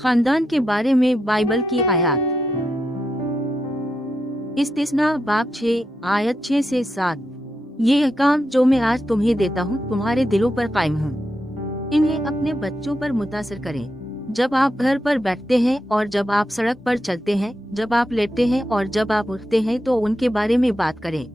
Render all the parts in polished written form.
खानदान के बारे में बाइबल की आयत। इस्तिस्ना बाब 6 आयत 6 से 7। ये अहकाम जो मैं आज तुम्हें देता हूँ तुम्हारे दिलों पर कायम हूँ। इन्हें अपने बच्चों पर मुतासिर करें, जब आप घर पर बैठते हैं और जब आप सड़क पर चलते हैं, जब आप लेटते हैं और जब आप उठते हैं तो उनके बारे में बात करें।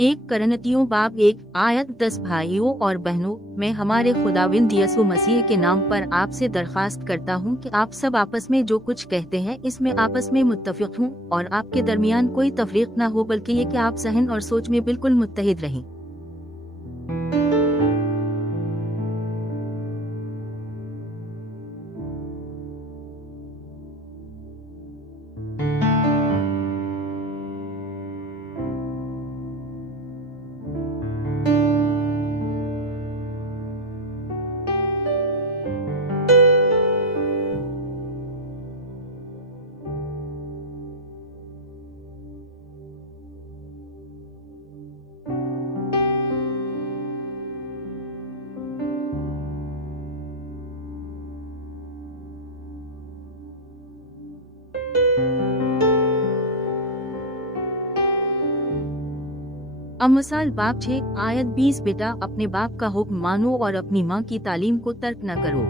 एक करन्तियों बाब 1 आयत 10। भाइयों और बहनों, मैं हमारे खुदाविंद यीशु मसीह के नाम पर आपसे दरखास्त करता हूँ कि आप सब आपस में जो कुछ कहते हैं इसमें आपस में मुत्तफिक हों और आपके दरमियान कोई तफरीक न हो, बल्कि ये कि आप सहन और सोच में बिल्कुल मुत्तहिद रहें। अमसाल बाब 6 आयत 20। बेटा, अपने बाप का हुक्म मानो और अपनी माँ की तालीम को तर्क न करो।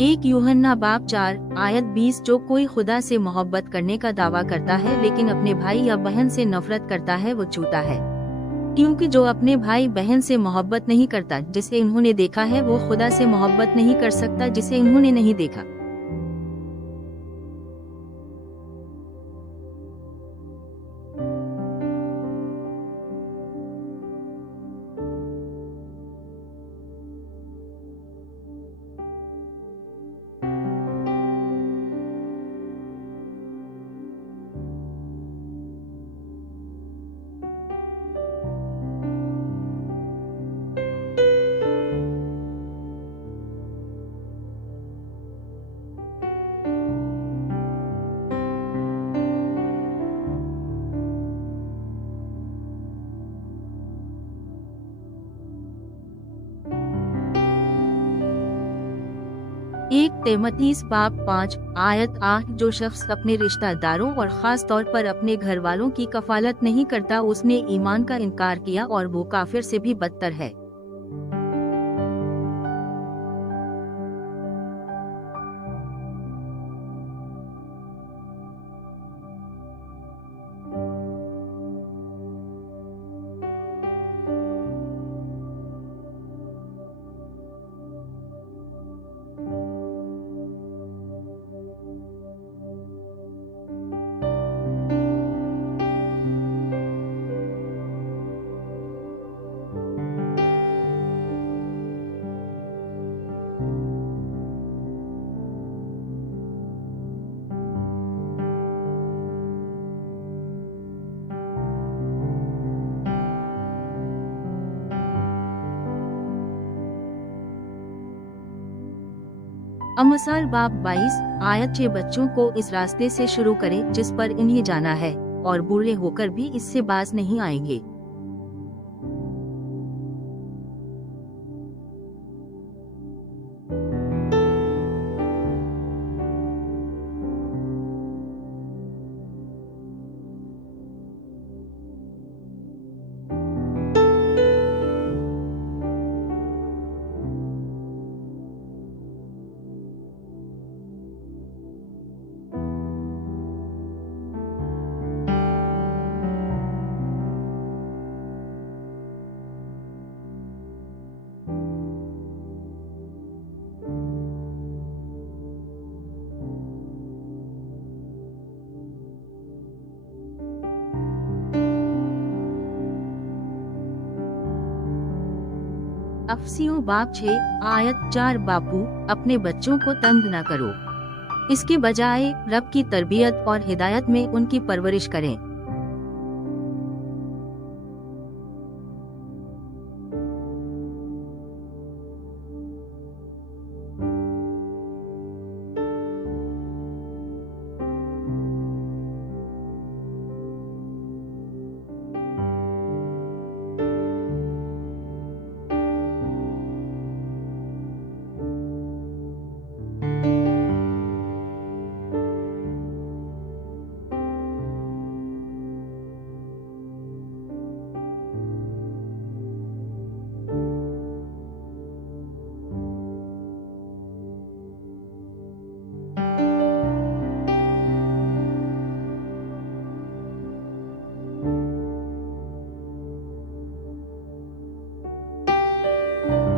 एक यूहन्ना बाब 4 आयत 20। जो कोई खुदा से मोहब्बत करने का दावा करता है लेकिन अपने भाई या बहन से नफरत करता है वो झूठा है, क्योंकि जो अपने भाई बहन से मोहब्बत नहीं करता जिसे इन्होंने देखा है वो खुदा से मोहब्बत नहीं कर सकता जिसे इन्होंने नहीं देखा। एक तिमोथी बाब 5 आयत 8। जो शख्स अपने रिश्तेदारों और खास तौर पर अपने घर वालों की कफालत नहीं करता उसने ईमान का इनकार किया और वो काफिर से भी बदतर है। अमसाल बाब 22 आयत 6 बच्चों को इस रास्ते से शुरू करें जिस पर इन्हें जाना है, और बूढ़े होकर भी इससे बाज नहीं आएंगे। अफसियों बाब 6 आयत 4 बापू अपने बच्चों को तंग न करो, इसके बजाय रब की तरबियत और हिदायत में उनकी परवरिश करें।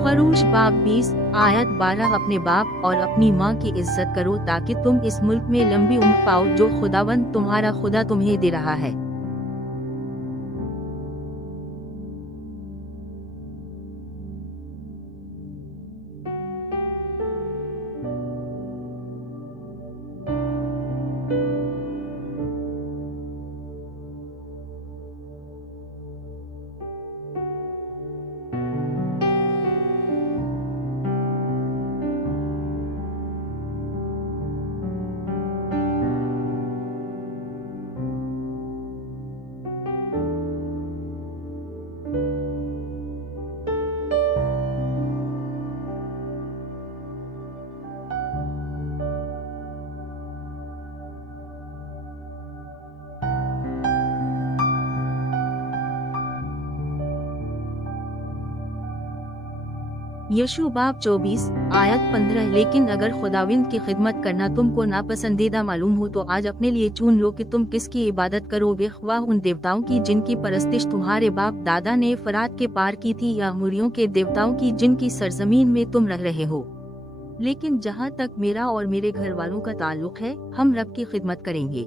खरूज बाब 20 आयत 12 अपने बाप और अपनी माँ की इज्जत करो ताकि तुम इस मुल्क में लंबी उम्र पाओ जो खुदावंद तुम्हारा खुदा तुम्हें दे रहा है। यशू बाब 24 आयत 15 लेकिन अगर खुदाविंद की खिदमत करना तुमको नापसंदीदा मालूम हो तो आज अपने लिए चुन लो कि तुम किसकी इबादत करोगे, ख्वाह उन देवताओं की जिनकी परस्तिश तुम्हारे बाप दादा ने फरात के पार की थी, या मुरियों के देवताओं की जिनकी सरजमीन में तुम रह रहे हो। लेकिन जहाँ तक मेरा और मेरे घर वालों का ताल्लुक है, हम रब की खिदमत करेंगे।